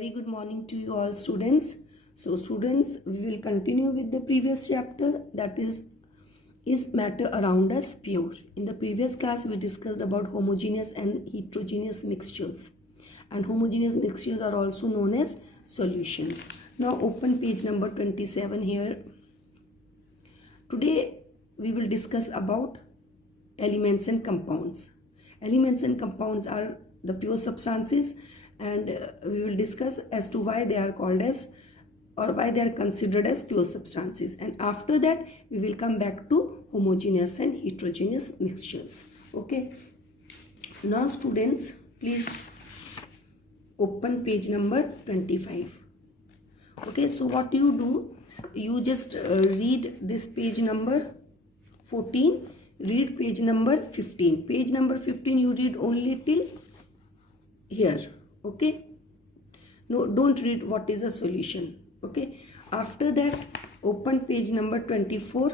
very good morning to you all students. So students, we will continue with the previous chapter, that is matter around us pure? In the previous class we discussed about homogeneous and heterogeneous mixtures, and homogeneous mixtures are also known as solutions. Now open page number 27 here. Today we will discuss about elements and compounds. Elements and compounds are the pure substances, and we will discuss as to why they are called as, or why they are considered as pure substances, and after that we will come back to homogeneous and heterogeneous mixtures. Okay, now students, please open page number 25. Okay, so what you do, you just read this page number 14, read page number 15. Page number 15 you read only till here. Okay, no, don't read what is a solution. Okay, after that open page number 24.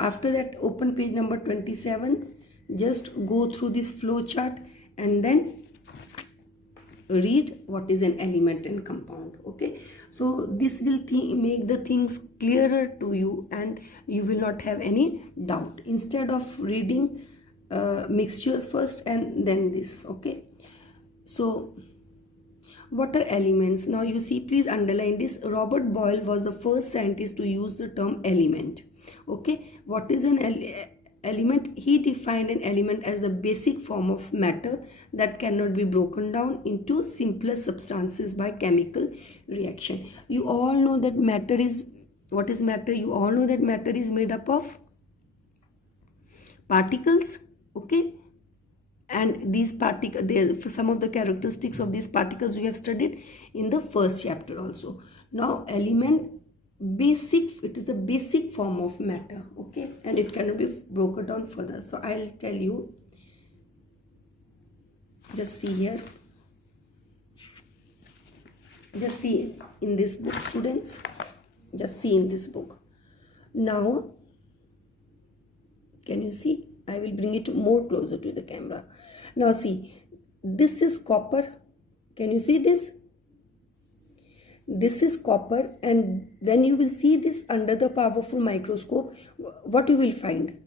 After that open page number 27. Just go through this flow chart and then read what is an element and compound. Okay, so this will make the things clearer to you and you will not have any doubt, instead of reading mixtures first and then this. Okay, so what are elements? Now you see, please underline this. Robert Boyle was the first scientist to use the term element. Okay, what is an element? He defined an element as the basic form of matter that cannot be broken down into simpler substances by chemical reaction. You all know that matter is, what is matter? You all know that matter is made up of particles. Okay, and these particles, some of the characteristics of these particles we have studied in the first chapter also. Now element, basic, it is the basic form of matter. Okay, and it cannot be broken down further. So I'll tell you, just see here, just see in this book, students, just see in this book. Now can you see? I will bring it more closer to the camera. Now see, this is copper. Can you see this? This is copper, and when you will see this under the powerful microscope, what you will find?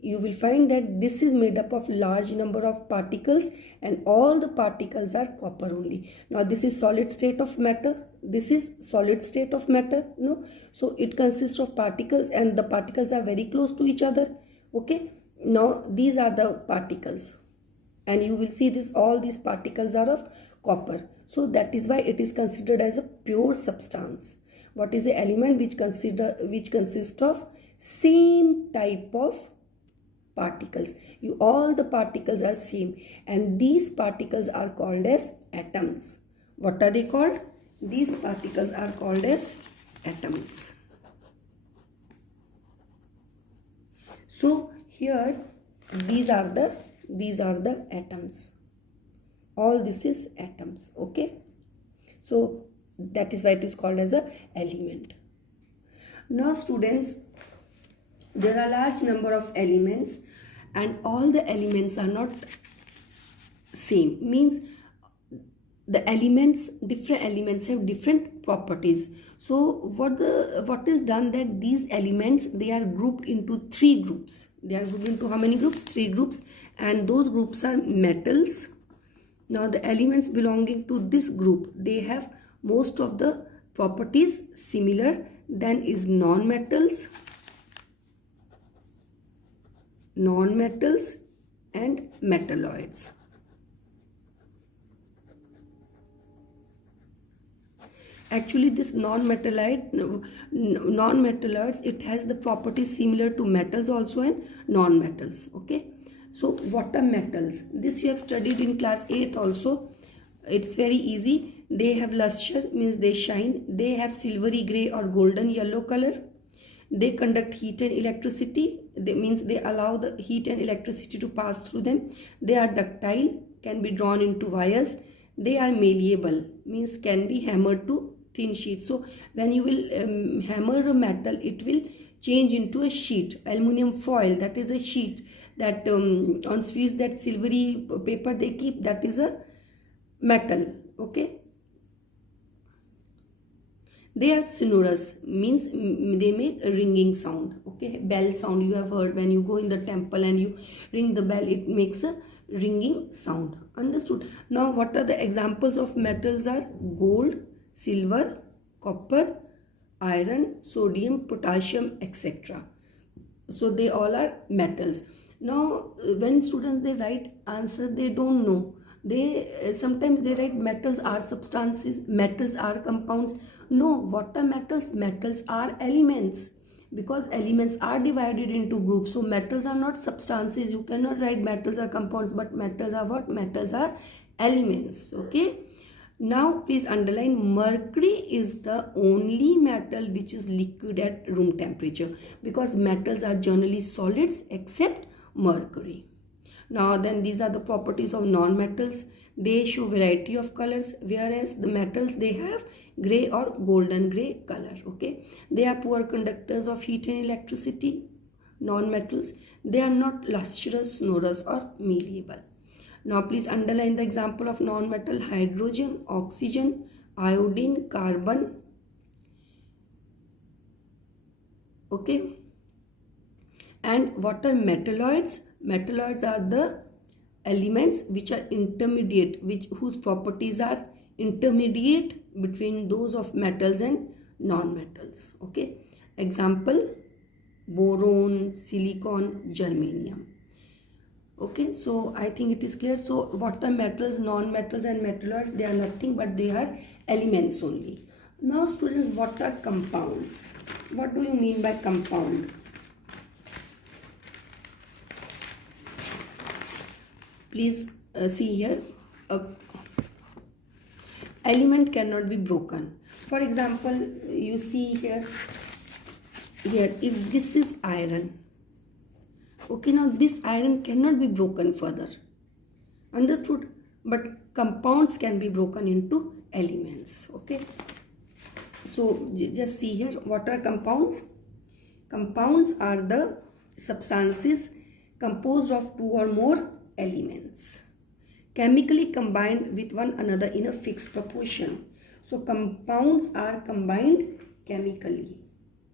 You will find that this is made up of large number of particles, and all the particles are copper only. Now this is solid state of matter. This is solid state of matter. No, so it consists of particles, and the particles are very close to each other. Okay, now these are the particles, and you will see this, all these particles are of copper. So that is why it is considered as a pure substance. What is the element? Which consists of same type of particles. All the particles are same, and these particles are called as atoms. What are they called? These particles are called as atoms. So here these are the atoms. All this is atoms. Okay, so that is why it is called as a element. Now students, there are large number of elements, and all the elements are not same. Means the elements, different elements have different properties. So what is done, that these elements, they are grouped into 3 groups. They are grouped into how many groups? 3 groups, and those groups are metals. Now the elements belonging to this group, they have most of the properties similar. Then is non-metals and metalloids. Actually this non-metalloids, it has the properties similar to metals also and non-metals. Okay, so what are metals? This you have studied in class 8 also. It's very easy. They have luster, means they shine. They have silvery gray or golden yellow color. They conduct heat and electricity. Means they allow the heat and electricity to pass through them. They are ductile, can be drawn into wires. They are malleable, means can be hammered to thin sheets. So when you will hammer a metal, it will change into a sheet. Aluminum foil, that is a sheet that on Swiss, that silvery paper they keep, that is a metal. Okay, They are sonorous, means they make a ringing sound. Okay, bell sound you have heard when you go in the temple and you ring the bell, it makes a ringing sound. Understood? Now what are the examples of metals are gold, silver, copper, iron, sodium, potassium, etc. So they all are metals. Now when students they write answer, they don't know. They sometimes they write metals are substances, metals are compounds. No, what are metals? Metals are elements, because elements are divided into groups. So metals are not substances. You cannot write metals are compounds, but metals are what? Metals are elements. Okay. Now please underline, mercury is the only metal which is liquid at room temperature, because metals are generally solids except mercury. Now then, these are the properties of non-metals. They show variety of colors, whereas the metals they have gray or golden gray color. Okay, they are poor conductors of heat and electricity. Non-metals, they are not lustrous, sonorous or malleable. Now please underline the example of non-metal: hydrogen, oxygen, iodine, carbon. Okay. And what are metalloids? Metalloids are the elements which are intermediate, whose properties are intermediate between those of metals and non-metals. Okay. Example: boron, silicon, germanium. Okay, so I think it is clear. So what are metals, non-metals and metalloids? They are nothing but they are elements only. Now students, what are compounds? What do you mean by compound? Please see here, element cannot be broken. For example, you see here if this is iron. Okay, now this iron cannot be broken further. Understood? But compounds can be broken into elements. Okay. So just see here, what are compounds? Compounds are the substances composed of two or more elements, chemically combined with one another in a fixed proportion. So compounds are combined chemically.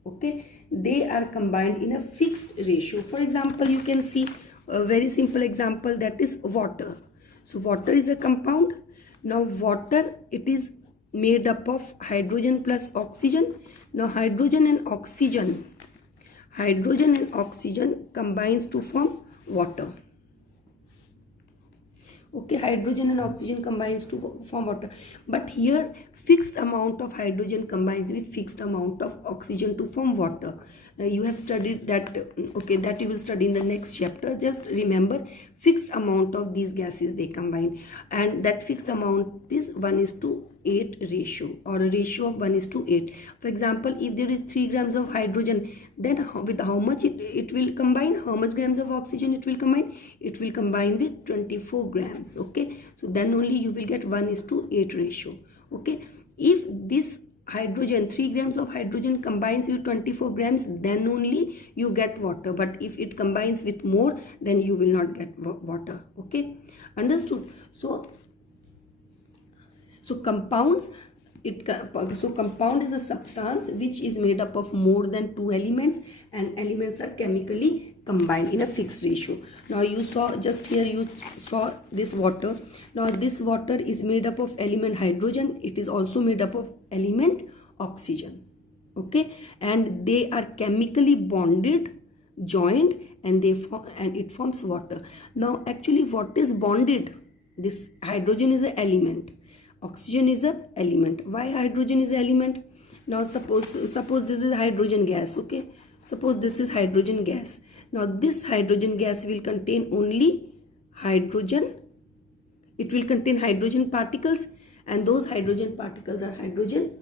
Okay, they are combined in a fixed ratio. For example, you can see a very simple example, that is water. So water is a compound. Now water, it is made up of hydrogen plus oxygen. Now hydrogen and oxygen combines to form water. Okay, hydrogen and oxygen combines to form water. But here fixed amount of hydrogen combines with fixed amount of oxygen to form water. You have studied that, okay, that you will study in the next chapter. Just remember, fixed amount of these gases they combine, and that fixed amount is 1:8 ratio, or a ratio of 1:8. For example, if there is 3 grams of hydrogen, then with how much it will combine? How much grams of oxygen it will combine? It will combine with 24 grams. Okay, so then only you will get 1:8 ratio. Okay, if this hydrogen, 3 grams of hydrogen combines with 24 grams, then only you get water. But if it combines with more, then you will not get water. Okay, understood? So compounds, compound is a substance which is made up of more than 2 elements, and elements are chemically combined in a fixed ratio. Now you saw, just here you saw this water. Now this water is made up of element hydrogen. It is also made up of element oxygen. Okay, and they are chemically bonded, joined, and it forms water. Now actually, what is bonded? This hydrogen is an element, oxygen is an element. Why hydrogen is an element? Now suppose this is hydrogen gas. Okay, suppose this is hydrogen gas. Now this hydrogen gas will contain only hydrogen. It will contain hydrogen particles, and those hydrogen particles are hydrogen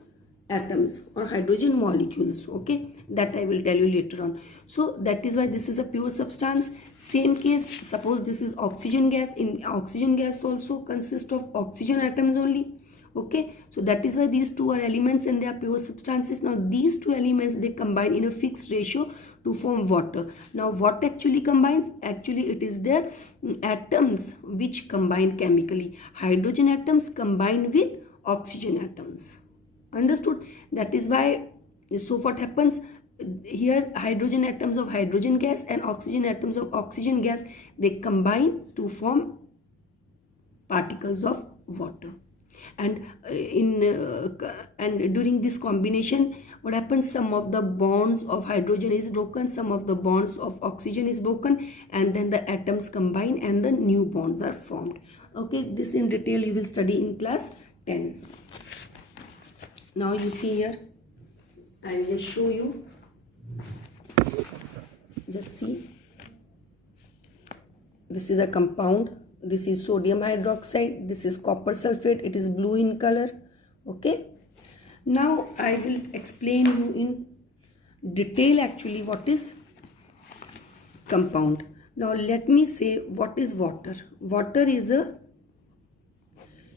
atoms or hydrogen molecules. Okay, that I will tell you later on. So that is why this is a pure substance. Same case, suppose this is oxygen gas. In oxygen gas also consists of oxygen atoms only. Okay, so that is why these two are elements and they are pure substances. Now these two elements, they combine in a fixed ratio to form water. Now what actually combines? Actually it is their atoms which combine chemically. Hydrogen atoms combine with oxygen atoms. Understood? That is why, so what happens here, hydrogen atoms of hydrogen gas and oxygen atoms of oxygen gas, they combine to form particles of water. And and during this combination, what happens, some of the bonds of hydrogen is broken, some of the bonds of oxygen is broken, and then the atoms combine and the new bonds are formed. Okay, this in detail you will study in class 10. Now you see here, I will just show you. Just see, this is a compound. This is sodium hydroxide, this is copper sulfate, it is blue in color. Okay, now I will explain you in detail actually what is compound. Now let me say what is water. Water is a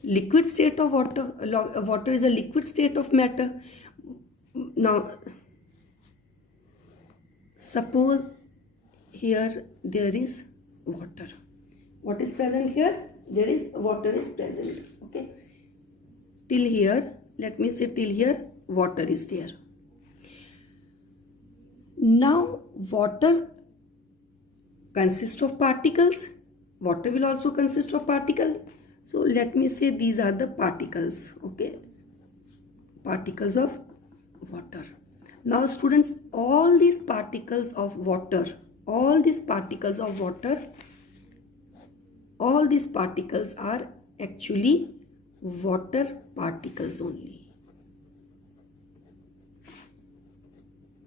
liquid state of water. Water is a liquid state of matter. Now suppose here there is water. What is present here? There is water is present. Okay, till here, let me say till here water is there. Now water consists of particles. Water will also consist of particles. So let me say these are the particles. Okay, particles of water. Now students, all these particles of water, all these particles are actually water particles only,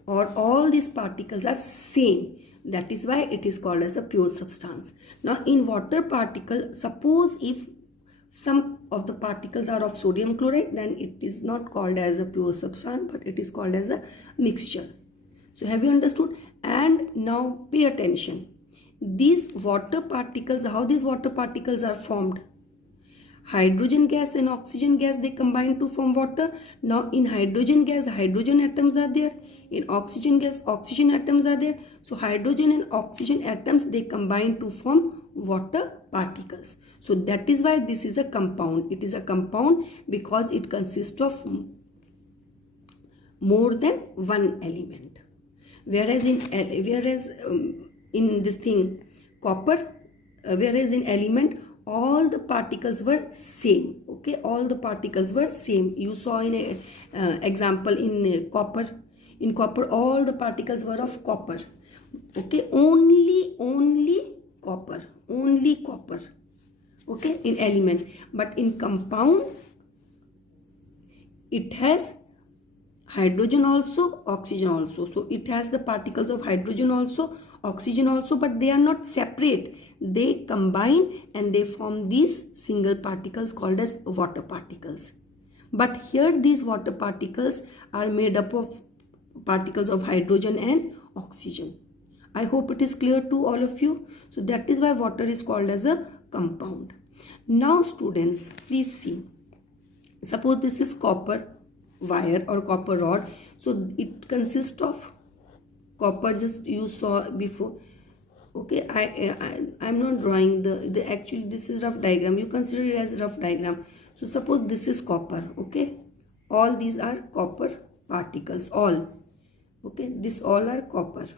or all these particles are same. That is why it is called as a pure substance. Now in water particle, suppose if some of the particles are of sodium chloride, then it is not called as a pure substance, but it is called as a mixture. So have you understood? And now pay attention. These water particles, how these water particles are formed? Hydrogen gas and oxygen gas, they combine to form water. Now in hydrogen gas, hydrogen atoms are there. In oxygen gas, oxygen atoms are there. So hydrogen and oxygen atoms, they combine to form water particles. So that is why this is a compound. It is a compound because it consists of more than one element. Whereas in this thing copper, whereas in element all the particles were same. Okay, all the particles were same. You saw in a example in copper. In copper all the particles were of copper. Okay, only copper, okay, in element. But in compound it has hydrogen also, oxygen also. So it has the particles of hydrogen also, oxygen also, but they are not separate. They combine and they form these single particles called as water particles. But here these water particles are made up of particles of hydrogen and oxygen. I hope it is clear to all of you. So that is why water is called as a compound. Now students, please see. Suppose this is copper wire or copper rod. So it consists of copper, just you saw before. Okay, I'm not drawing the actually this is rough diagram. You consider it as rough diagram. So suppose this is copper. Okay, all these are copper particles, all. Okay, this all are copper.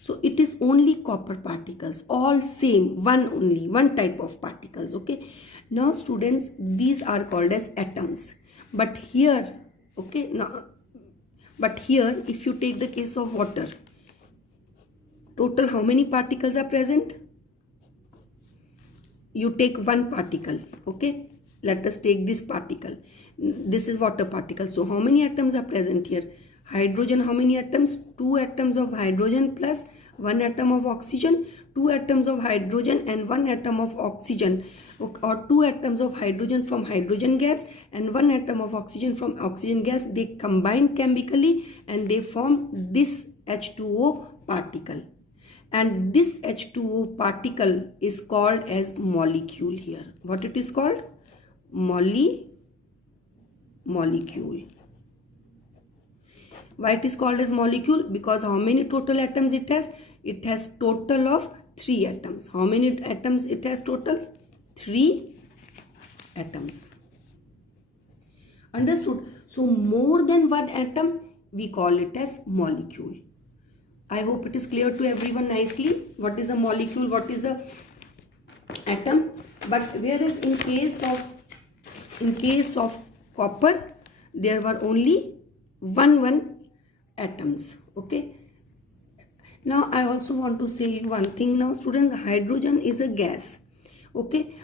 So it is only copper particles, all same, one only, one type of particles. Okay, now students, these are called as atoms. But here, okay, now, but here if you take the case of water, total how many particles are present? You take one particle. Okay, let us take this particle. This is water particle. So how many atoms are present here? Hydrogen, how many atoms? 2 atoms of hydrogen plus 1 atom of oxygen, 2 atoms of hydrogen and 1 atom of oxygen, or 2 atoms of hydrogen from hydrogen gas and 1 atom of oxygen from oxygen gas. They combine chemically and they form this H2O particle. And this H2O particle is called as molecule here. What it is called? Molecule. Why it is called as molecule? Because how many total atoms it has? It has total of 3 atoms. How many atoms it has total? 3 atoms. Understood? So more than one atom, we call it as molecule. I hope it is clear to everyone nicely. What is a molecule? What is a atom? But whereas in case of copper, there were only one atoms. Okay. Now I also want to say you one thing. Now students, hydrogen is a gas. Okay.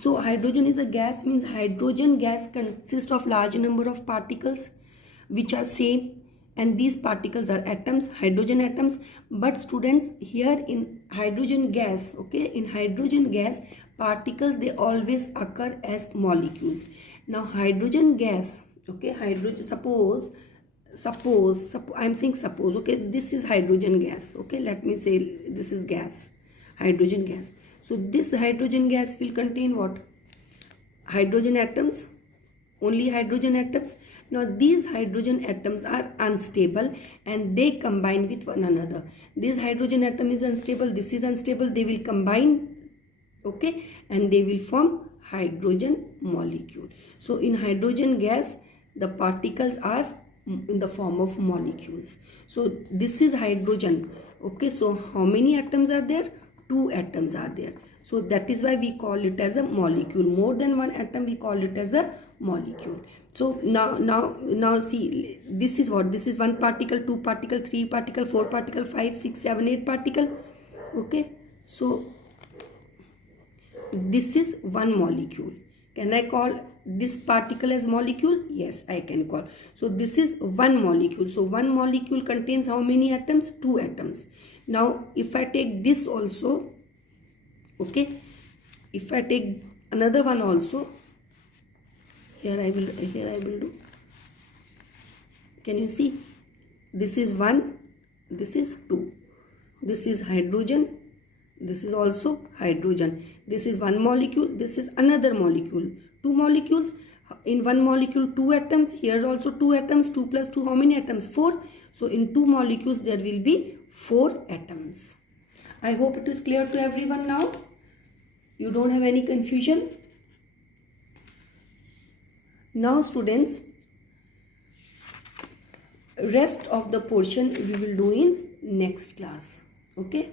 So hydrogen is a gas means hydrogen gas consists of large number of particles which are same, and these particles are atoms, hydrogen atoms. But students, here in hydrogen gas, okay, in hydrogen gas, particles, they always occur as molecules. Now hydrogen gas, okay, hydrogen, suppose I'm saying suppose, okay, this is hydrogen gas, okay, let me say this is gas, hydrogen gas. So this hydrogen gas will contain what? Hydrogen atoms, only hydrogen atoms. Now these hydrogen atoms are unstable and they combine with one another. This hydrogen atom is unstable, this is unstable, they will combine, okay, and they will form hydrogen molecule. So in hydrogen gas, the particles are in the form of molecules. So this is hydrogen, okay. So how many atoms are there? 2 atoms are there. So that is why we call it as a molecule. More than one atom, we call it as a molecule. So now see, this is what? This is 1 particle, 2 particle, 3 particle, 4 particle, 5, 6, 7, 8 particle. Okay. So this is one molecule. Can I call this particle as molecule? Yes, I can call. So this is one molecule. So one molecule contains how many atoms? 2 atoms. Now if I take this also, okay, if I take another one also, here I will do. Can you see? This is 1, this is 2, this is hydrogen, this is also hydrogen. This is one molecule, this is another molecule. 2 molecules. In one molecule 2 atoms. Here also 2 atoms. 2 plus 2, how many atoms? 4. So in 2 molecules there will be 4 atoms. I hope it is clear to everyone now. You don't have any confusion. Now students, rest of the portion we will do in next class. Okay.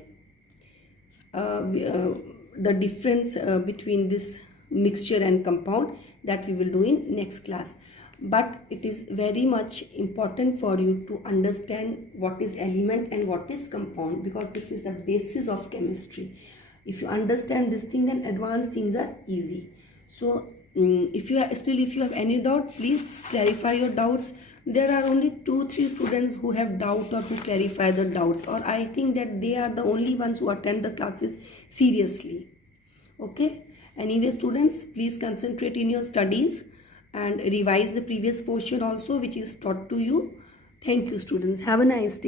The difference between this mixture and compound, that we will do in next class. But it is very much important for you to understand what is element and what is compound, because this is the basis of chemistry. If you understand this thing, then advanced things are easy. So if you have any doubt, please clarify your doubts. There are only 2-3 students who have doubt or who clarify the doubts, or I think that they are the only ones who attend the classes seriously. Okay. Anyway students, please concentrate in your studies and revise the previous portion also which is taught to you. Thank you students. Have a nice day.